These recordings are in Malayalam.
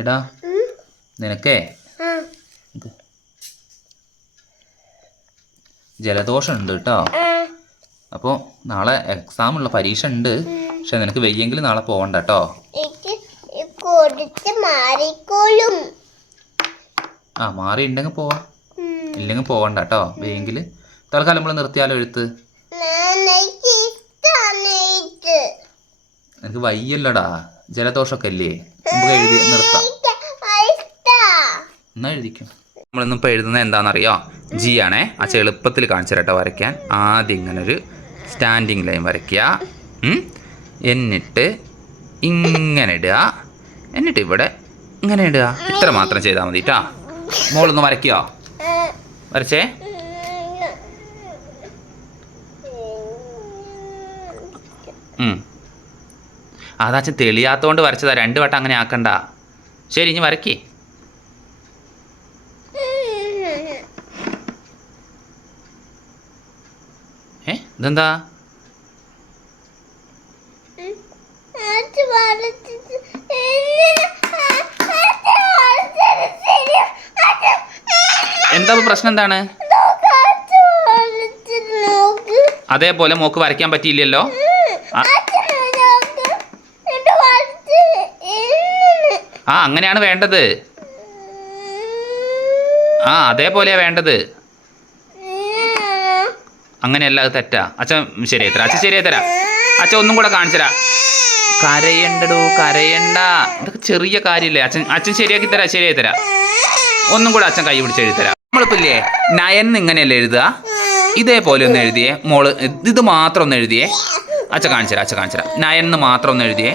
എടാ നിനക്കേ ജലദോഷം ഉണ്ട് കേട്ടോ. അപ്പോൾ നാളെ എക്സാമുള്ള പരീക്ഷ ഉണ്ട്. പക്ഷെ നിനക്ക് വയ്യെങ്കിൽ നാളെ പോകണ്ട കേട്ടോ. മാറിയിട്ടുണ്ടെങ്കിൽ പോവാ, ഇല്ലെങ്കിൽ പോകണ്ട കേട്ടോ. വയ്യെങ്കിൽ തൽക്കാലം നമ്മൾ നിർത്തിയാലോ എഴുത്ത്. നിനക്ക് വയ്യല്ലോടാ, ജലദോഷമൊക്കെ അല്ലേ. നമുക്ക് എഴുതി നിർത്താം. എന്നാ എഴുതിക്കും. നമ്മളിന്നിപ്പോൾ എഴുതുന്നത് എന്താണെന്നറിയോ? ജി ആണേ. അച്ഛൻ എളുപ്പത്തിൽ കാണിച്ചു തരട്ടെ വരയ്ക്കാൻ. ആദ്യം ഇങ്ങനെ ഒരു സ്റ്റാൻഡിങ് ലൈൻ വരയ്ക്കുക, എന്നിട്ട് ഇങ്ങനെ ഇടുക, എന്നിട്ട് ഇവിടെ ഇങ്ങനെ ഇടുക. ഇത്ര മാത്രം ചെയ്താൽ മതി കേട്ടോ. മോളൊന്ന് വരയ്ക്കോ? വരച്ചേ. അതാച്ചൻ തെളിയാത്തോണ്ട് വരച്ചതാ. 2 വട്ടം അങ്ങനെ ആക്കണ്ട. ശരി, ഇനി വരയ്ക്കേ. ഇതെന്താ? എന്താ പ്രശ്നം? എന്താണ്? അതേപോലെ മോക്ക് വരയ്ക്കാൻ പറ്റിയില്ലല്ലോ. അങ്ങനെയാണ് വേണ്ടത്. അതേപോലെയാ വേണ്ടത്. അങ്ങനെയല്ല, അത് തെറ്റാ. അച്ഛൻ ശരിയായി തരാം. അച്ഛൻ ശരിയായി തരാം. അച്ഛൻ ഒന്നും കൂടെ കാണിച്ചുതരാം. കരയണ്ടടോ, കരയണ്ട. ഇതൊക്കെ ചെറിയ കാര്യമില്ലേ. അച്ഛൻ ശരിയാക്കി തരാം, ശരിയായി തരാം. ഒന്നും കൂടെ അച്ഛൻ കൈ പിടിച്ച് എഴുതി തരാം. നമ്മളിപ്പില്ലേ നയൻ ഇങ്ങനെയല്ലേ എഴുതുക? ഇതേപോലെ ഒന്ന് എഴുതിയേ മോള്. ഇത് മാത്രം ഒന്ന് എഴുതിയേ. അച്ഛൻ കാണിച്ചുതരാം, അച്ഛൻ കാണിച്ചുതരാം. നയൻ മാത്രം ഒന്ന് എഴുതിയേ.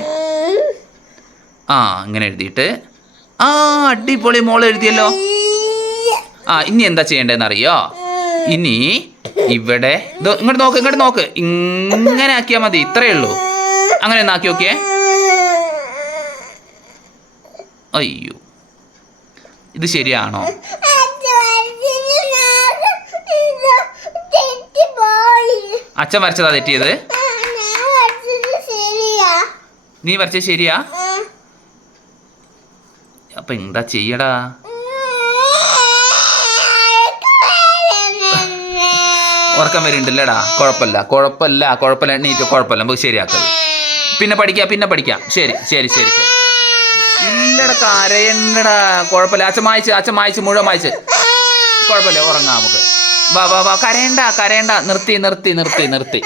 ഇങ്ങനെ എഴുതിയിട്ട് അടിപൊളി, മോള് എഴുതിയല്ലോ. ഇനി എന്താ ചെയ്യേണ്ടതെന്ന് അറിയോ? ഇനി ഇവിടെ ഇങ്ങോട്ട് നോക്ക്, ഇങ്ങോട്ട് നോക്ക്. ഇങ്ങനെ ആക്കിയാൽ മതി. ഇത്രയേ ഉള്ളൂ. അങ്ങനെ ഒന്ന് ആക്കി നോക്കിയേ. അയ്യോ, ഇത് ശരിയാണോ? അച്ഛൻ വരച്ചതാ തെറ്റിയത്? നീ വരച്ചത് ശരിയാ? അപ്പൊ എന്താ ചെയ്യടാ? ഉറക്കം വരുന്നുണ്ടല്ലേടാ? കുഴപ്പമില്ല. എണ്ണീറ്റ് കുഴപ്പമില്ല. നമുക്ക് ശരിയാക്കത്. പിന്നെ പഠിക്കാം. ശരി. ഇല്ലടാ, കരയണ്ടടാ. കുഴപ്പമില്ല. അച്ഛൻ മായിച്ച് മുഴുവൻ മായിച്ച്. കുഴപ്പമില്ല, ഉറങ്ങാം നമുക്ക്. വാ. കരയണ്ട. നിർത്തി.